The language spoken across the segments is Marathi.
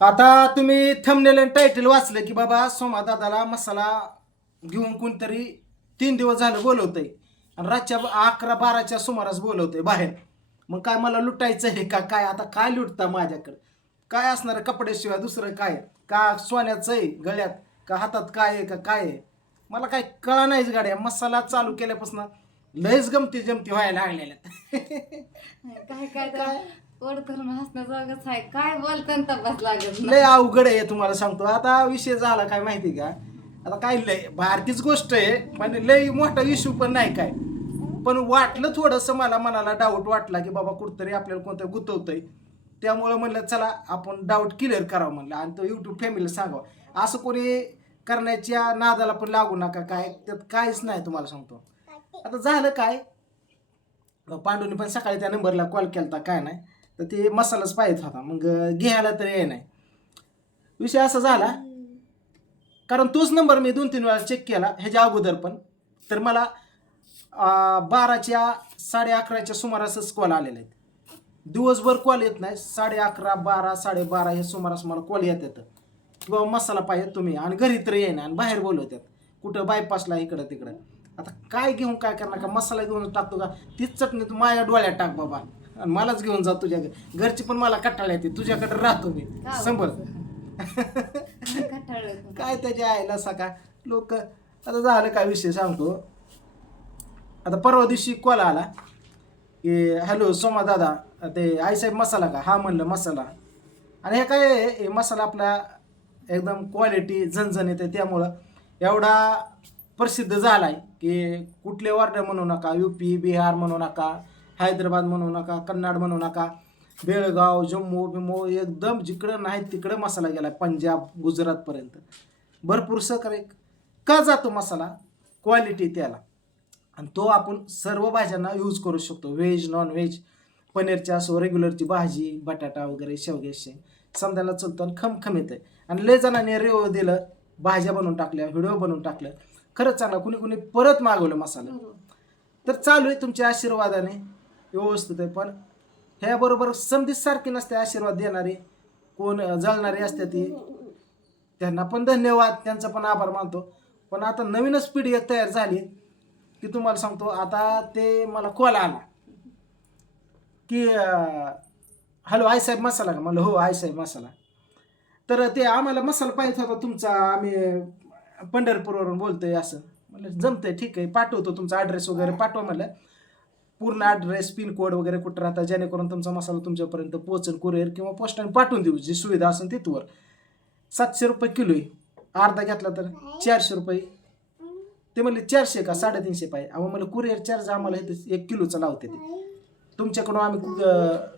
आता तुम्ही थंबनेल टायटल वाचलं की बाबा सोमा दादाला मसाला घेऊन कोणतरी तीन दिवस झालं बोलवतंय. आणि रातच्या अकरा बाराच्या सुमारास बोलवतंय बाहेर. मग काय मला लुटायचं आहे का? काय आता काय लुटता माझ्याकडं? काय असणार कपड्याशिवाय दुसरं काय? का सोन्याचं आहे गळ्यात? का हातात काय आहे? का काय आहे? मला काय कळा नाहीच गाड्या. मसाला चालू केल्यापासून लयच गमती जमती व्हायला लागलेल्या. काय काय काय? आहे काय बोलताना तपास लागत लय अवघड आहे तुम्हाला सांगतो. आता विषय झाला काय माहिती का? आता काय लय भारतीच गोष्ट आहे म्हणजे लय मोठा इश्यू पण नाही काय. पण वाटलं थोडंसं मला मनाला डाऊट वाटला की बाबा कुठतरी आपल्याला कोणतं गुतवतंय. त्यामुळं म्हणलं चला आपण डाऊट क्लिअर करावं म्हणलं. आणि तो यूट्यूब फॅमिलीला सांगावं. असं कोणी करण्याच्या नादाला पण लागू नका काय. त्यात काहीच नाही तुम्हाला सांगतो. आता झालं काय? पांडूने पण सकाळी त्या नंबरला कॉल केला काय नाही. तर ते मसालाच पाहिजे होता. मग घ्यायला तर ये नाही. विषय असा झाला. कारण तोच नंबर मी दोन तीन वेळा चेक केला. ह्याच्या अगोदर पण. तर मला बाराच्या साडे अकराच्या सुमारासच कॉल आलेले आहेत. दिवसभर कॉल येत नाही. साडे अकरा बारा साडेबारा हे सुमारास मला कॉल येत येतं. किंवा मसाला पाहिजे तुम्ही. आणि घरी तर येईना आणि बाहेर बोलवतात. कुठं बायपासला इकडं तिकडं. आता काय घेऊन काय करणार? का मसाला घेऊन टाकतो का? तीच चटणी तू माझ्या डोळ्यात टाक बाबा. आणि मलाच घेऊन जा तुझ्या घरी. घरची पण मला कटाळा येते. तुझ्याकडे राहतो मी. संभल कटाळलं काय त्याच्या आईला सका. लोक आता झालं काय विषय सांगतो. आता परवा दिवशी कॉल आला. की हॅलो सोमा दादा. ते आईसाहेब मसाला का? हा म्हणलं मसाला. आणि हे काय हे मसाला आपला एकदम क्वालिटी झणझणीत आहे त्यामुळं एवढा प्रसिद्ध झाला आहे की कुठले ऑर्डर म्हणू नका यू पी बिहार म्हणू नका हैदराबाद म्हणू नका कन्नाड म्हणू नका बेळगाव जम्मू बिमू एकदम जिकडं नाही तिकडं मसाला गेला पंजाब गुजरातपर्यंत भरपूर सहकार्य. का जातो मसाला? क्वालिटी त्याला. आणि तो आपण सर्व भाज्यांना यूज करू शकतो. व्हेज नॉन व्हेज पनीरची असो रेग्युलरची भाजी बटाटा वगैरे शेवग्याचे समजायला चलतो आणि खमखमीत आहे आणि लय जणांनी रिव्ह्यू दिलं भाज्या बनवून टाकल्या व्हिडिओ बनवून टाकलं खरंच चांगला. कुणी कुणी परत मागवलं मसाला. तर चालू आहे तुमच्या आशीर्वादाने. व्यवस्थित आहे. पण ह्याबरोबर संधीसारखी नसते आशीर्वाद देणारी कोण जळणारे असते ती. त्यांना पण धन्यवाद त्यांचा पण आभार मानतो. पण आता नवीनच पिढी एक तयार झाली की तुम्हाला सांगतो आता ते मला कॉल आला. की हॅलो आई साहेब मसाला का? म्हणलं हो आई साहेब मसाला. तर ते आम्हाला मसाला पाहिजे होता तुमचा आम्ही पंढरपूरवरून बोलतोय असं. म्हणलं जमतंय ठीक आहे पाठवतो तुमचा ॲड्रेस वगैरे पाठवा म्हणलं. पूर्ण ॲड्रेस पिनकोड वगैरे कुठं राहता जेणेकरून तुमचा मसाला तुमच्यापर्यंत पोहोचेल कुरिअर किंवा पोस्टाने पाठवून देऊ जी सुविधा असेल तिथवर सातशे रुपये किलो आहे. अर्धा घेतला तर चारशे रुपये. ते म्हणले चारशे का साडेतीनशे पाहिजे अहो मला कुरिअर चार्ज आम्हाला इथे एक किलोचा लावते ते. तुमच्याकडून आम्ही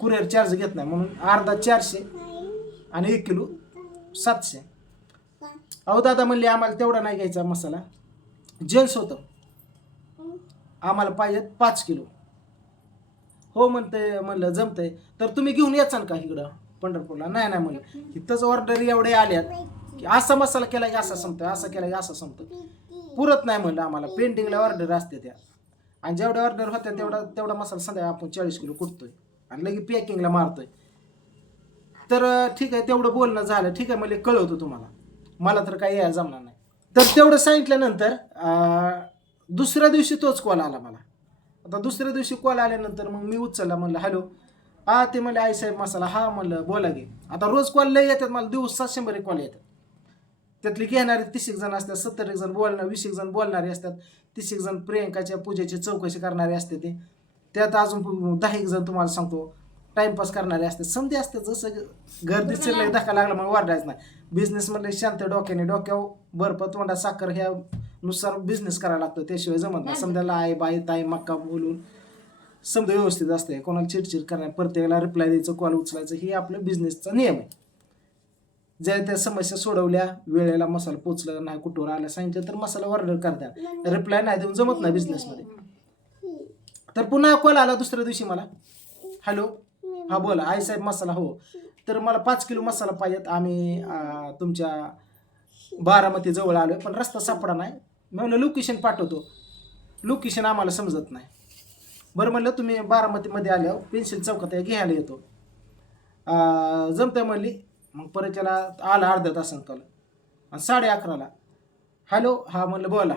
कुरिअर चार्ज घेत नाही. म्हणून अर्धा चारशे आणि एक किलो सातशे. अहो दादा म्हणले आम्हाला तेवढा नाही घ्यायचा मसाला. जेल्स होतं आम्हाला पाहिजेत पाच किलो. हो म्हणते म्हणलं जमतंय. तर तुम्ही घेऊन याचाल का इकडं? पंढरपूरला? नाही नाही म्हणलं. इथंच ऑर्डर एवढे आल्यात की असा मसाला केला की असा संपतोय असा केला की असा संपतोय. पुरत नाही म्हणलं आम्हाला. पेंटिंगला ऑर्डर असते त्या. आणि जेवढ्या ऑर्डर होत्या तेवढा तेवढा मसाला संध्या आपण चाळीस किलो कुटतोय. आणि लगे पॅकिंगला मारतोय. तर ठीक आहे तेवढं बोलणं झालं. ठीक आहे मला कळवतो तुम्हाला. मला तर काही यायला जमणार नाही. तर तेवढं सांगितल्यानंतर दुसऱ्या दिवशी तोच कॉल आला मला. आता दुसऱ्या दिवशी कॉल आल्यानंतर मग मी उचलला म्हणलं हॅलो हा ते म्हणले आई साहेब मसाला. हा म्हणलं बोला गे आता रोज कॉल लय येतात मला दिवसात शंभर एक कॉल येतात. त्यातली घेणारे तीस एक जण असतात सत्तर एक जण बोलणार वीस एक जण बोलणारे असतात तीस एक जण प्रियंकाच्या पूजेची चौकशी करणारे असते ते. त्यात अजून दहा एक जण तुम्हाला सांगतो टाइमपास करणारे असते समजे असते जसं गर्दी शिरलं धक्का लागला मग वाढायचं नाही. बिझनेस म्हणलं शांत डोक्याने डोक्यावर बर्फ तोंडा साखर ह्या नुसार बिझनेस करायला लागतो त्याशिवाय जमत नाही. समजायला आई बाई ताई मक्का बोलून समजा व्यवस्थित असते कोणाला चिडचिड करणार प्रत्येकाला रिप्लाय द्यायचं कॉल उचलायचं हे आपलं बिझनेसचा नियम आहे. ज्या त्या समस्या सोडवल्या वेळेला मसाला पोचला नाही कुठवर आला सांगितलं तर मसाला ऑर्डर करतात रिप्लाय नाही देऊन जमत नाही बिझनेसमध्ये तर पुन्हा कॉल आला दुसऱ्या दिवशी मला. हॅलो हा बोला. आई साहेब मसाला हो. तर मला पाच किलो मसाला पाहिजेत. आम्ही तुमच्या बारामती जवळ आलोय पण रस्ता सापडा नाही. मी म्हणलं लोकेशन पाठवतो. लोकेशन आम्हाला समजत नाही. बरं म्हणलं तुम्ही बारामतीमध्ये आल्यावर पेन्सिल चौकात आहे, घ्यायला येतो. जमतंय म्हणली. मग परत त्याला आला अर्ध्या तासानं आणि साडे अकराला. हॅलो. हा म्हणलं बोला.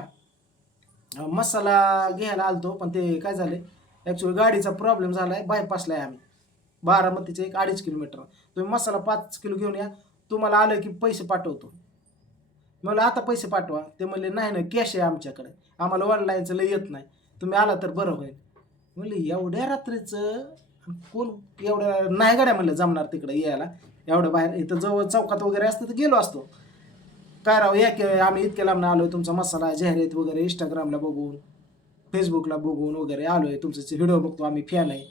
मसाला घ्यायला आलतो पण ते काय झाले ॲक्च्युली गाडीचा प्रॉब्लेम झाला आहे बायपासला आहे आम्ही. बारामतीचे एक अडीच किलोमीटर. तुम्ही मसाला पाच किलो घेऊन या. तुम्हाला आलं की पैसे पाठवतो. मला आता पैसे पाठवा. ते म्हणले नाही ना कॅश आहे आमच्याकडे. आम्हाला ऑनलाईनचं लय येत नाही. तुम्ही आला तर बरं होईल. म्हणले एवढ्या रात्रीचं? कोण? एवढ्या नाही गाड्या म्हणलं जमणार तिकडे यायला. एवढं बाहेर इथं जवळ चौकात वगैरे असतं तर गेलो असतो. काय राव या की आम्ही इतक्या लांब आलो आहे तुमचा मसाला जाहिरात वगैरे इंस्टाग्रामला बघून फेसबुकला बघून वगैरे आलो आहे तुमचे व्हिडिओ बघतो आम्ही फॅन आहे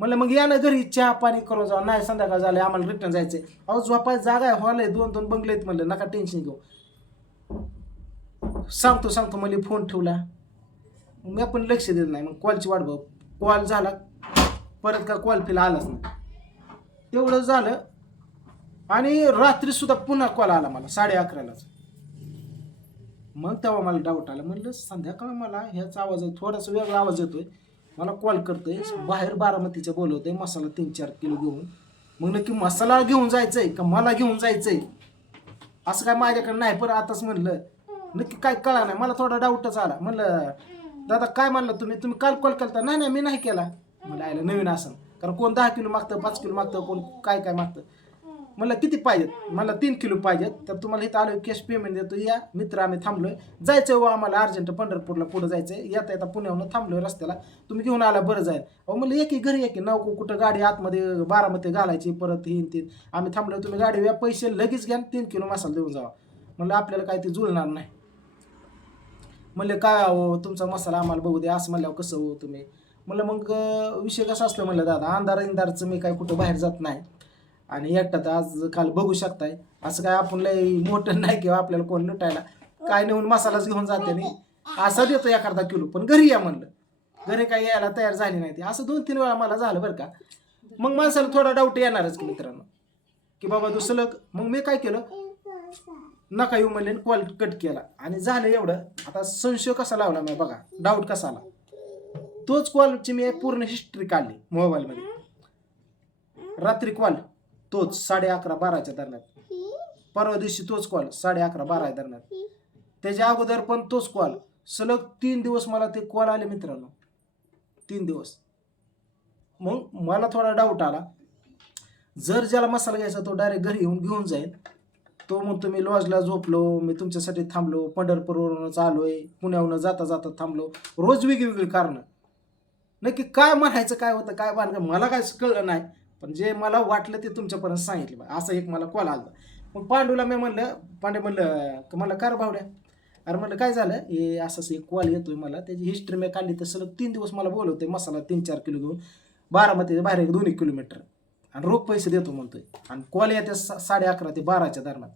म्हणलं मग या ना घरी चहा पाणी करून जाऊ. नाही संध्याकाळ झालं आम्हाला रिटर्न जायचंय. अहो झोपायला जागा आहे हॉल आहे दोन दोन बंगले आहेत म्हणलं नका टेन्शन घेऊ. सांगतो सांगतो मला फोन ठेवला. मग मी पण लक्ष देत नाही. मग कॉलची वाट बघ. कॉल झाला परत का कॉल फिला आलाच नाही. तेवढं झालं आणि रात्रीसुद्धा पुन्हा कॉल आला मला साडे अकरालाच. मग तेव्हा मला डाऊट आला. म्हणलं संध्याकाळ मला ह्याचा आवाज थोडासा वेगळा आवाज येतोय. मला कॉल करतोय. बाहेर बारामतीच्या बोलवतोय. मसाला तीन चार किलो घेऊन. मग नक्की मसाला घेऊन जायचंय का मला घेऊन जायचंय? असं काय माझ्याकडे नाही पण आताच म्हणलं नक्की काय कळा नाही. मला थोडा डाऊटच आला. म्हणलं दादा काय म्हणलं तुम्ही? तुम्ही काल कॉल केलता? नाही नाही मी नाही केला. म्हणलं आयला नवीन असं कारण कोण दहा किलो मागतं पाच किलो मागतं कोण काय काय मागतं? मला किती पाहिजेत? मला तीन किलो पाहिजेत. तर तुम्हाला इथं आलो कॅश पेमेंट देतो. या मित्र आम्ही थांबलोय. जायचं व हो आम्हाला अर्जंट पंढरपूरला पुढं जायचं येता येता पुण्याहून थांबलोय रस्त्याला. तुम्ही घेऊन आला बरं जाईल. अहो म्हणलं एकही घरी एक नको कुठं गाडी आतमध्ये बारामध्ये घालायची परत हिन तीन. आम्ही थांबलोय तुम्ही गाडी या पैसे लगेच घ्या तीन किलो मसाला देऊन जावा. म्हणलं आपल्याला काय ते जुळणार नाही. म्हणले काय आहो तुमचा मसाला आम्हाला बघू दे असं म्हणल्यावर कसं हो तुम्ही? म्हणलं मग विषय कसा असतो? म्हणलं दादा अंधार इंधारचं मी काय कुठं बाहेर जात नाही आणि एकटा तर आज काल बघू शकताय. असं काय आपण लय मोठं नाही किंवा आपल्याला कोण लुटायला. काय नेऊन मसालाच घेऊन जाते मी. असा देतो एखादा किलो पण घरी या म्हणलं. घरी काही यायला तयार झाली नाही ती. असं दोन तीन वेळा मला झालं बरं का. मग माणसाला थोडा डाऊट येणारच की मित्रांनो. की बाबा दुसरं मग मी काय केलं? नका येऊ म्हणले कॉल कट केला. आणि झालं एवढं. आता संशय कसा लावला मी बघा. डाऊट कसा आला? तोच कॉलची मी पूर्ण हिस्ट्री काढली मोबाईलमध्ये रात्री कॉल तोच साडे अकरा बाराच्या दरम्यान. परवा दिवशी तोच कॉल साडे अकरा बाराच्या दरम्यान. त्याच्या अगोदर पण तोच कॉल सलग तीन दिवस मला ते कॉल आले मित्रांनो. तीन दिवस. मग मला थोडा डाऊट आला. जर ज्याला मसाला घ्यायचा तो डायरेक्ट घरी येऊन घेऊन जाईल. तो म्हणतो मी लॉजला झोपलो मी तुमच्यासाठी थांबलो पंढरपूरवरूनच आलोय पुण्याहून जाता जाता थांबलो. रोज वेगवेगळी कारणं. नक्की काय म्हणायचं काय होतं काय बांधलं मला काय कळलं नाही पण जे मला वाटलं ते तुमच्यापर्यंत सांगितलं बा. असं एक मला कॉल आला. मग पांडूला मी म्हणलं पांडे म्हणलं मला कार भावड्या. अरे म्हणलं काय झालं? हे असं एक कॉल येतोय मला त्याची हिस्ट्री मी काढली तर सलग तीन दिवस मला बोलवते मसाला तीन चार किलो घेऊन बारामतीच्या बाहेर एक दोन एक किलोमीटर. आणि रोख पैसे देतो म्हणतोय. आणि कॉल येते सा- साडे अकरा ते बाराच्या दरम्यान.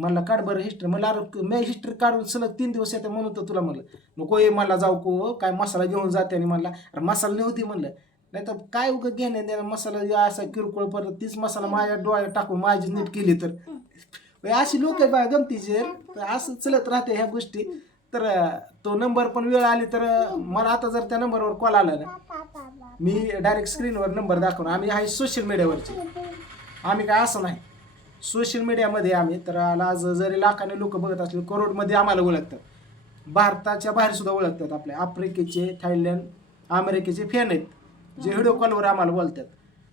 म्हणलं काढ बरं हिस्ट्री मला अरे मी हिस्ट्री काढून सलग तीन दिवस येते म्हणून तर तुला म्हणलं. नको ये मला जाऊ को काय मसाला घेऊन जाते. आणि म्हणला अरे मसाला नव्हती म्हणलं. नाही तर काय उगं घेणे देणं मसाला या असा किरकोळ परत तीच मसाला माझ्या डोळ्यात टाकून माझी नीट केली तर. अशी लोक आहे बा गमतीचे. तर असं चलत राहते ह्या गोष्टी. तर तो नंबर पण वेळ आली तर मला आता जर त्या नंबरवर कॉल आला ना मी डायरेक्ट स्क्रीनवर नंबर दाखवणार. आम्ही आहे सोशल मीडियावरचे. आम्ही काय असं नाही. सोशल मीडियामध्ये आम्ही तर आज जरी लाखाने लोक बघत असले करोडमध्ये आम्हाला ओळखतात. भारताच्या बाहेर सुद्धा ओळखतात आपल्या आफ्रिकेचे थायलंड अमेरिकेचे फॅन आहेत जे व्हिडिओ कॉलवर आम्हाला बोलतात.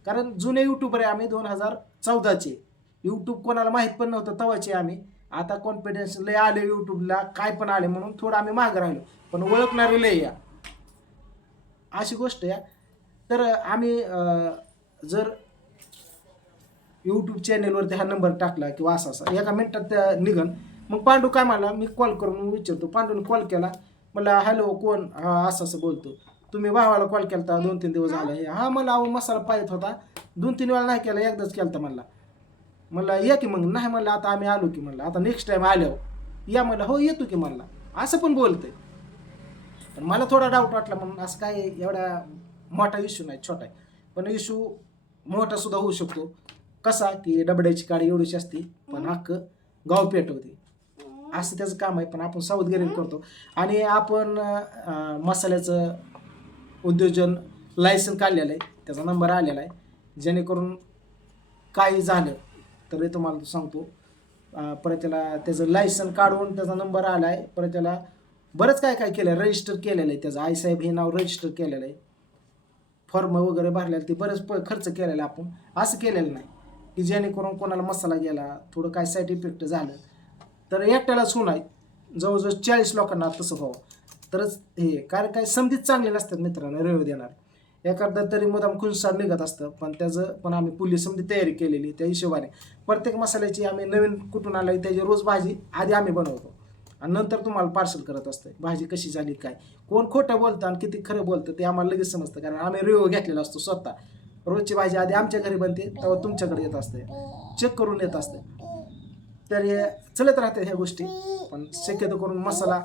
कारण जुने युट्यूबर आहे आम्ही दोन हजार चौदाचे. यूट्यूब कोणाला माहीत पण नव्हतं तवाचे आम्ही. आता कॉन्फिडन्स लय आले यूट्यूबला काय पण आले म्हणून थोडं आम्ही मागं राहिलो. पण ओळखणारे लय या. अशी गोष्ट आहे तर आम्ही जर यूट्यूब चॅनेलवरती हा नंबर टाकला किंवा असा असा. एका मिनिटात त्या निघन. मग पांडू काय मला मी कॉल करून विचारतो. पांडूने कॉल केला. मला हॅलो कोण? असं असं बोलतो. तुम्ही भावाला कॉल केला दोन तीन दिवस झाले. हा मला अहो मसाला पाहिजे होता. दोन तीन वेळा नाही केला एकदाच केला म्हणला. मला या की मग. नाही म्हणलं आता आम्ही आलो की म्हणलं. आता नेक्स्ट टाईम आल्यावर. या म्हणलं हो येतो की म्हणला. असं पण बोलतंय. पण मला थोडा डाऊट वाटला म्हणून असं काय एवढा मोठा इश्यू नाही छोटा आहे. पण इश्यू मोठा सुद्धा होऊ शकतो. कसा की डबड्याची काडी एवढीशी असते पण हक्क गाव पेटवते. असं त्याचं काम आहे पण आपण सावधगिरी करतो. आणि आपण मसाल्याचं उद्योजन लायसन काढलेलं आहे त्याचा नंबर आलेला आहे. जेणेकरून काही झालं तरी तुम्हाला सांगतो. परत त्याला त्याचं लायसन काढून त्याचा नंबर आला आहे परत त्याला बरंच काय काय केलं रजिस्टर केलेलं आहे. त्याचं आईसाहेब हे नाव रजिस्टर केलेलं आहे. फॉर्म वगैरे भरलेलं ते बरंच प खर्च केलेला आहे आपण. असं केलेलं नाही. की जेणेकरून कोणाला मसाला गेला थोडं काय साईड इफेक्ट झालं तर एकट्यालाच होणार आहे जवळजवळ चाळीस लोकांना तसं व्हावं. तरच हे कारण काय समधीच चांगले नसतात मित्रांनो रेव देणार. एखादा तरी मुदाम खुनसार निघत असतं पण त्याचं पण आम्ही पुली समधी तयारी केलेली त्या हिशोबाने. प्रत्येक मसाल्याची आम्ही नवीन कुठून आलं त्याची रोज भाजी आधी आम्ही बनवतो. आणि नंतर तुम्हाला पार्सल करत असतं भाजी कशी झाली काय? कोण खोटं बोलतं आणि किती खरं बोलतं ते आम्हाला लगेच समजतं कारण आम्ही रिव्ह्यू घेतलेला असतो स्वतः. रोजची भाजी आधी आमच्या घरी बनते तेव्हा तुमच्याकडे येत असते. चेक करून येत असते. तर हे चलत राहते ह्या गोष्टी. पण शक्यतो करून मसाला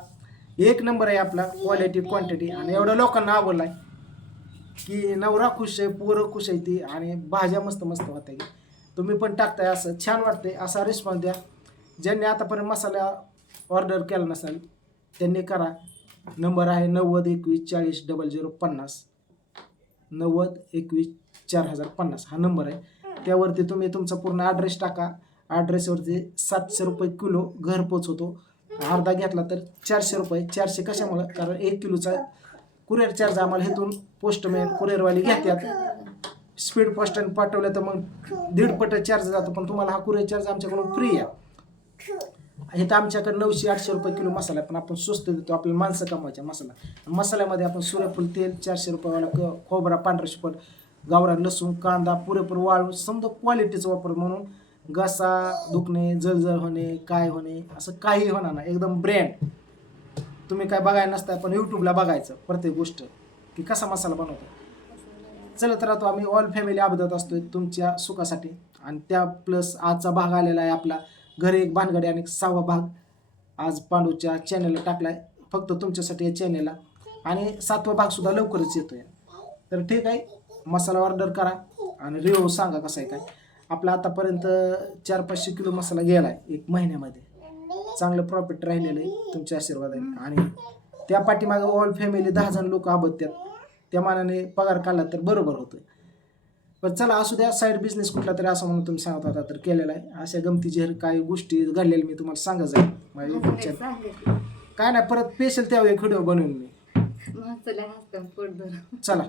एक नंबर आहे आपला क्वालिटी क्वांटिटी आणि एवढ्या लोकांना आवडला आहे की नवरा खुश आहे पोरं खुश आहे ती आणि भाज्या मस्त मस्त होत्या. की तुम्ही पण टाकताय असं छान वाटते असा रिस्पॉन्स द्या. ज्यांनी आतापर्यंत मसाला ऑर्डर केला नसेल त्यांनी करा. नंबर आहे नव्वद एकवीस चाळीस डबल झिरो पन्नास. नव्वद एकवीस चार हजार पन्नास हा नंबर आहे. त्यावरती तुम्ही तुमचा पूर्ण ॲड्रेस टाका. ॲड्रेसवरती सातशे रुपये किलो घर पोचवतो. अर्धा घेतला तर चारशे रुपये. चारशे कशामुळं? कारण एक किलोचा कुरिअर चार्ज आम्हाला हेतून पोस्टमॅन कुरिअरवाले घेतात. स्पीड पोस्टाने पाठवलं तर मग दीड पट चार्ज जातो. पण तुम्हाला हा कुरिअर चार्ज आमच्याकडून फ्री आहे. हे तर आमच्याकडे नऊशे आठशे रुपये किलो मसाला पण आपण स्वस्त देतो आपल्याला माणसं कमवायच्या मसाला. मसाल्यामध्ये आपण सूर्यफूल तेल चारशे रुपयेवाला क खोबरा पांढरा शुपर गावरा लसूण कांदा पुरेपूर वाळून समजा क्वालिटीचा वापर म्हणून घसा दुखणे जळजळ होणे काय होणे असं काही होणार नाही. एकदम ब्रँड तुम्ही काय बघायला नसता पण यूट्यूबला बघायचं प्रत्येक गोष्ट की कसा मसाला बनवतो. चला तर आता आम्ही ऑल फॅमिली अबदत असतोय तुमच्या सुखासाठी. आणि त्या प्लस आजचा भाग आलेला आहे आपला. घरी एक भानगडी आणि एक सहावा भाग आज पांडूच्या चॅनलला टाकलाय. फक्त तुमच्यासाठी या चॅनलला आणि सातवा भाग सुद्धा लवकरच येतोय. तर ठीक आहे मसाला ऑर्डर करा आणि रिव्ह्यू सांगा कसा आहे काय. आपला आतापर्यंत चार पाचशे किलो मसाला गेला आहे एक महिन्यामध्ये. चांगलं प्रॉफिट राहिलेलं आहे तुमच्या आशीर्वादाने. आणि त्या पाठीमागे ऑल फॅमिली दहा जण लोक आबत त्या मानाने पगार काढला तर बरोबर होतं पण चला असू द्या साईड बिझनेस कुठला तरी असं म्हणून तुम्ही सांगत होता तर केलेला आहे. अशा गमती जहर काही गोष्टी घडलेल्या मी तुम्हाला सांगत जाईल माझ्या YouTube channel. सांगितलं काय नाही परत स्पेशल त्यावेळी व्हिडिओ बनवून मी. पोट चला.